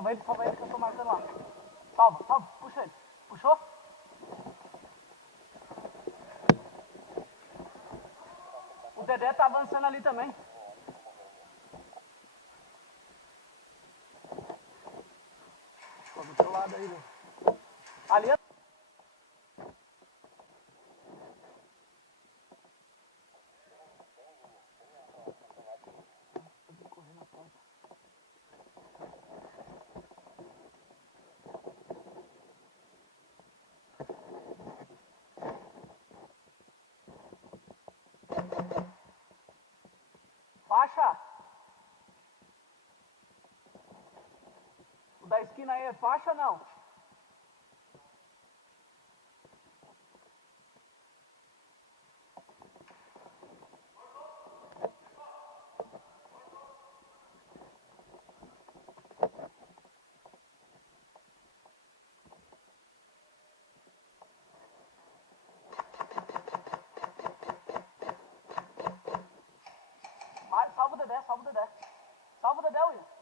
salva ele que eu tô marcando lá. Salva, salva, puxa ele. Puxou? O Dedé tá avançando ali também. Tô do outro lado aí, velho. Ali é... correr na ponta. Faixa! O da esquina aí é faixa ou não? Vai, salva o Dedé, salva o Dedé. Salva o Dedé, William.